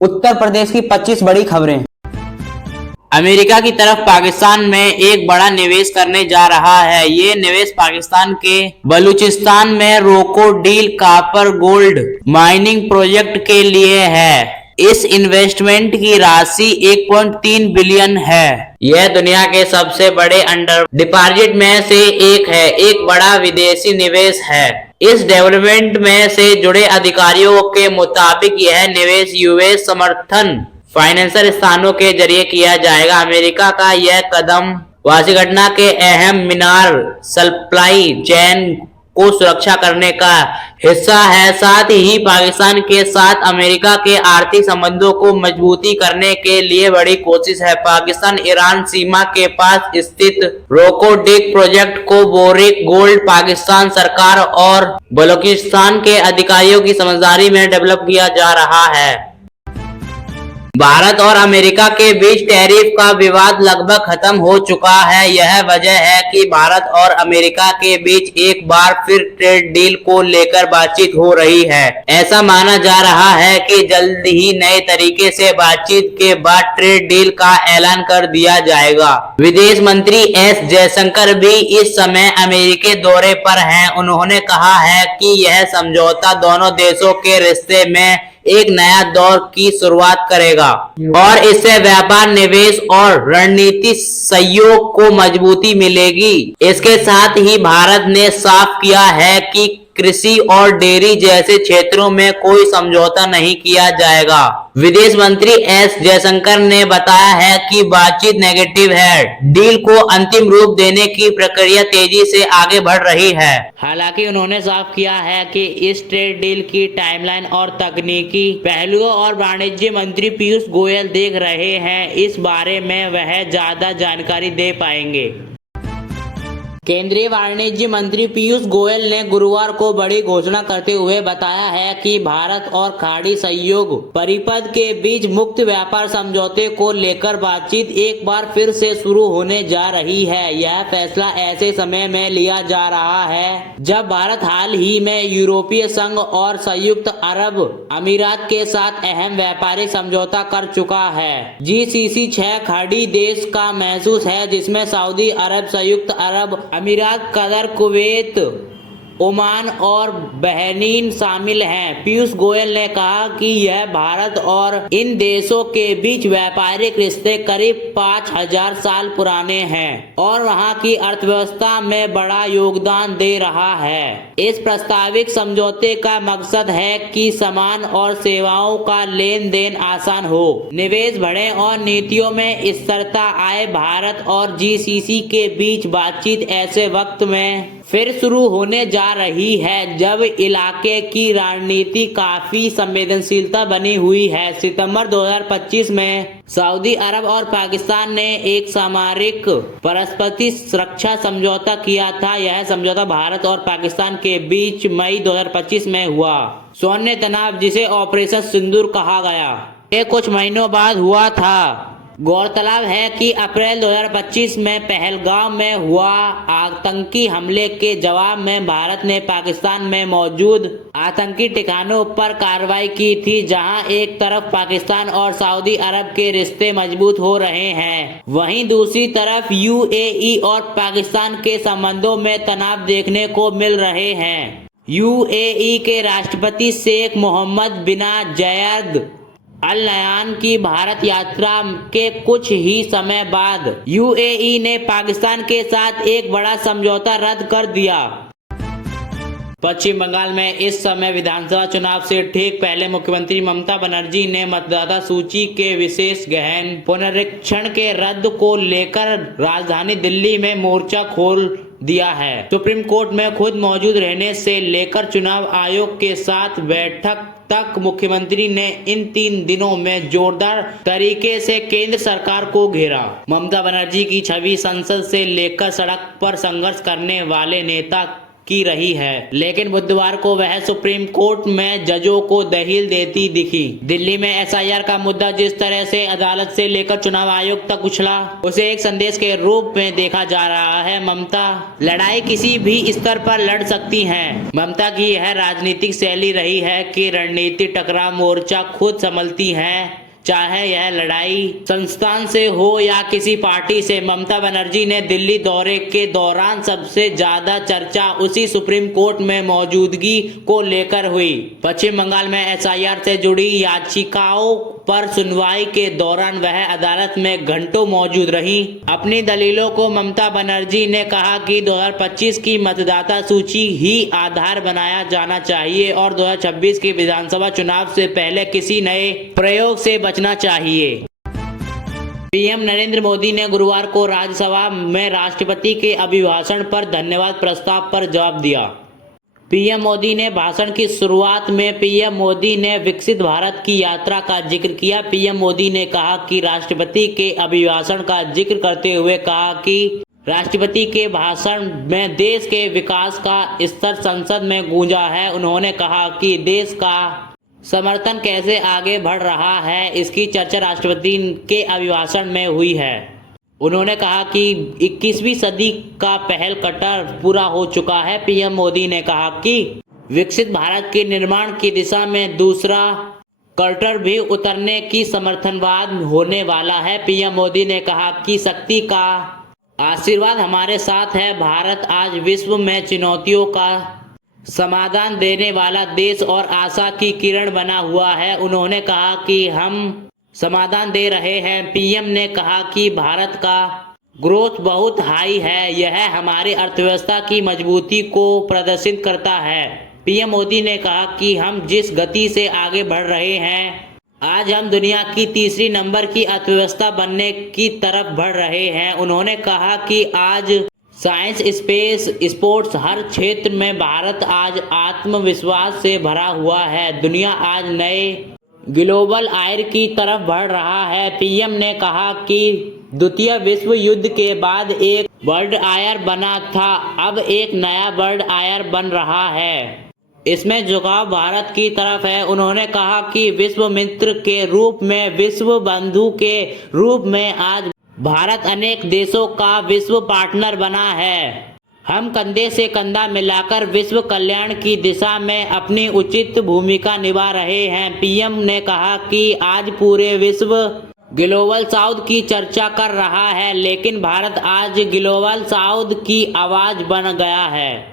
उत्तर प्रदेश की 25 बड़ी खबरें। अमेरिका की तरफ पाकिस्तान में एक बड़ा निवेश करने जा रहा है। ये निवेश पाकिस्तान के बलूचिस्तान में रोकोडील कॉपर गोल्ड माइनिंग प्रोजेक्ट के लिए है। इस इन्वेस्टमेंट की राशि 1.3 बिलियन है। यह दुनिया के सबसे बड़े अंडर डिपॉजिट में से एक है, एक बड़ा विदेशी निवेश है। इस डेवलपमेंट में से जुड़े अधिकारियों के मुताबिक यह निवेश यूएस समर्थन फाइनेंशियल स्थानों के जरिए किया जाएगा। अमेरिका का यह कदम वाशिंगटन के अहम मिनार सप्लाई चेन को सुरक्षा करने का हिस्सा है। साथ ही पाकिस्तान के साथ अमेरिका के आर्थिक संबंधों को मजबूती करने के लिए बड़ी कोशिश है। पाकिस्तान ईरान सीमा के पास स्थित रोकोडिक प्रोजेक्ट को बोरिक गोल्ड पाकिस्तान सरकार और बलूचिस्तान के अधिकारियों की समझदारी में डेवलप किया जा रहा है। भारत और अमेरिका के बीच टैरिफ का विवाद लगभग खत्म हो चुका है। यह वजह है कि भारत और अमेरिका के बीच एक बार फिर ट्रेड डील को लेकर बातचीत हो रही है। ऐसा माना जा रहा है कि जल्द ही नए तरीके से बातचीत के बाद ट्रेड डील का ऐलान कर दिया जाएगा। विदेश मंत्री एस जयशंकर भी इस समय अमेरिकी दौरे पर हैं। उन्होंने कहा है कि यह समझौता दोनों देशों के रिश्ते में एक नया दौर की शुरुआत करेगा और इससे व्यापार, निवेश और रणनीतिक सहयोग को मजबूती मिलेगी। इसके साथ ही भारत ने साफ किया है कि कृषि और डेयरी जैसे क्षेत्रों में कोई समझौता नहीं किया जाएगा। विदेश मंत्री एस जयशंकर ने बताया है कि बातचीत नेगेटिव है। डील को अंतिम रूप देने की प्रक्रिया तेजी से आगे बढ़ रही है। हालांकि उन्होंने साफ किया है कि इस ट्रेड डील की टाइमलाइन और तकनीकी पहलुओं और वाणिज्य मंत्री पीयूष गोयल देख रहे हैं। इस बारे में वह ज्यादा जानकारी दे पाएंगे। केंद्रीय वाणिज्य मंत्री पीयूष गोयल ने गुरुवार को बड़ी घोषणा करते हुए बताया है कि भारत और खाड़ी सहयोग परिषद के बीच मुक्त व्यापार समझौते को लेकर बातचीत एक बार फिर से शुरू होने जा रही है। यह फैसला ऐसे समय में लिया जा रहा है जब भारत हाल ही में यूरोपीय संघ और संयुक्त अरब अमीरात के साथ अहम व्यापारिक समझौता कर चुका है। जीसीसी 6 खाड़ी देश का महसूस है, जिसमें सऊदी अरब, संयुक्त अरब अमीरात, कतर, कुवैत, ओमान और बहरीन शामिल हैं। पीयूष गोयल ने कहा कि यह भारत और इन देशों के बीच व्यापारिक रिश्ते करीब 5000 साल पुराने हैं और वहां की अर्थव्यवस्था में बड़ा योगदान दे रहा है। इस प्रस्तावित समझौते का मकसद है कि सामान और सेवाओं का लेन देन आसान हो, निवेश बढ़े और नीतियों में स्थिरता आए। भारत और जीसीसी के बीच बातचीत ऐसे वक्त में फिर शुरू होने जा रही है जब इलाके की राजनीति काफी संवेदनशीलता बनी हुई है। सितंबर 2025 में सऊदी अरब और पाकिस्तान ने एक सामरिक परस्पर सुरक्षा समझौता किया था। यह समझौता भारत और पाकिस्तान के बीच मई 2025 में हुआ। सैन्य तनाव, जिसे ऑपरेशन सिंदूर कहा गया, ये कुछ महीनों बाद हुआ था। गौरतलब है कि अप्रैल 2025 में पहलगाम में हुआ आतंकी हमले के जवाब में भारत ने पाकिस्तान में मौजूद आतंकी ठिकानों पर कार्रवाई की थी, जहां एक तरफ पाकिस्तान और सऊदी अरब के रिश्ते मजबूत हो रहे हैं, वहीं दूसरी तरफ यूएई और पाकिस्तान के संबंधों में तनाव देखने को मिल रहे हैं। यूएई के राष्ट्रपति शेख मोहम्मद बिन जायद अल नयान की भारत यात्रा के कुछ ही समय बाद यूएई ने पाकिस्तान के साथ एक बड़ा समझौता रद्द कर दिया। पश्चिम बंगाल में इस समय विधानसभा चुनाव से ठीक पहले मुख्यमंत्री ममता बनर्जी ने मतदाता सूची के विशेष गहन पुनरीक्षण के रद्द को लेकर राजधानी दिल्ली में मोर्चा खोल दिया है। सुप्रीम कोर्ट में खुद मौजूद रहने से लेकर चुनाव आयोग के साथ बैठक तक मुख्यमंत्री ने इन 3 दिनों में जोरदार तरीके से केंद्र सरकार को घेरा। ममता बनर्जी की छवि संसद से लेकर सड़क पर संघर्ष करने वाले नेता की रही है, लेकिन बुधवार को वह सुप्रीम कोर्ट में जजों को दलील देती दिखी। दिल्ली में एसआईआर का मुद्दा जिस तरह से अदालत से लेकर चुनाव आयोग तक उछला, उसे एक संदेश के रूप में देखा जा रहा है। ममता लड़ाई किसी भी स्तर पर लड़ सकती हैं। ममता की यह राजनीतिक शैली रही है कि रणनीति टकराव मोर्चा खुद संभलती है, चाहे यह लड़ाई संस्थान से हो या किसी पार्टी से। ममता बनर्जी ने दिल्ली दौरे के दौरान सबसे ज्यादा चर्चा उसी सुप्रीम कोर्ट में मौजूदगी को लेकर हुई। पश्चिम बंगाल में एसआईआर से जुड़ी याचिकाओं पर सुनवाई के दौरान वह अदालत में घंटों मौजूद रही। अपनी दलीलों को ममता बनर्जी ने कहा कि 2025 की मतदाता सूची ही आधार बनाया जाना चाहिए और 2026 के विधानसभा चुनाव से पहले किसी नए प्रयोग से बचना चाहिए। पीएम नरेंद्र मोदी ने गुरुवार को राज्यसभा में राष्ट्रपति के अभिभाषण पर धन्यवाद प्रस्ताव पर जवाब दिया। पीएम मोदी ने भाषण की शुरुआत में पीएम मोदी ने विकसित भारत की यात्रा का जिक्र किया। पीएम मोदी ने कहा कि राष्ट्रपति के अभिभाषण का जिक्र करते हुए कहा कि राष्ट्रपति के भाषण में देश के विकास का स्तर संसद में गूंजा है। उन्होंने कहा कि देश का समर्थन कैसे आगे बढ़ रहा है, इसकी चर्चा राष्ट्रपति के अभिभाषण में हुई है। उन्होंने कहा कि 21वीं सदी का पहल कटर पूरा हो चुका है। पीएम मोदी ने कहा कि विकसित भारत के निर्माण की दिशा में दूसरा कटर भी उतरने की समर्थनवाद होने वाला है। पीएम मोदी ने कहा कि शक्ति का आशीर्वाद हमारे साथ है। भारत आज विश्व में चुनौतियों का समाधान देने वाला देश और आशा की किरण बना हुआ है। उन्होंने कहा कि हम समाधान दे रहे हैं। पीएम ने कहा कि भारत का ग्रोथ बहुत हाई है, यह हमारी अर्थव्यवस्था की मजबूती को प्रदर्शित करता है। पीएम मोदी ने कहा कि हम जिस गति से आगे बढ़ रहे हैं, आज हम दुनिया की तीसरी नंबर की अर्थव्यवस्था बनने की तरफ बढ़ रहे हैं। उन्होंने कहा कि आज साइंस, स्पेस, स्पोर्ट्स हर क्षेत्र में भारत आज आत्मविश्वास से भरा हुआ है। दुनिया आज नए ग्लोबल आयर की तरफ बढ़ रहा है। पीएम ने कहा कि द्वितीय विश्व युद्ध के बाद एक वर्ल्ड आयर बना था, अब एक नया वर्ल्ड आयर बन रहा है। इसमें झुकाव भारत की तरफ है। उन्होंने कहा कि विश्व मित्र के रूप में, विश्व बंधु के रूप में आज भारत अनेक देशों का विश्व पार्टनर बना है। हम कंधे से कंधा मिलाकर विश्व कल्याण की दिशा में अपनी उचित भूमिका निभा रहे हैं। पीएम ने कहा कि आज पूरे विश्व ग्लोबल साउथ की चर्चा कर रहा है, लेकिन भारत आज ग्लोबल साउथ की आवाज बन गया है।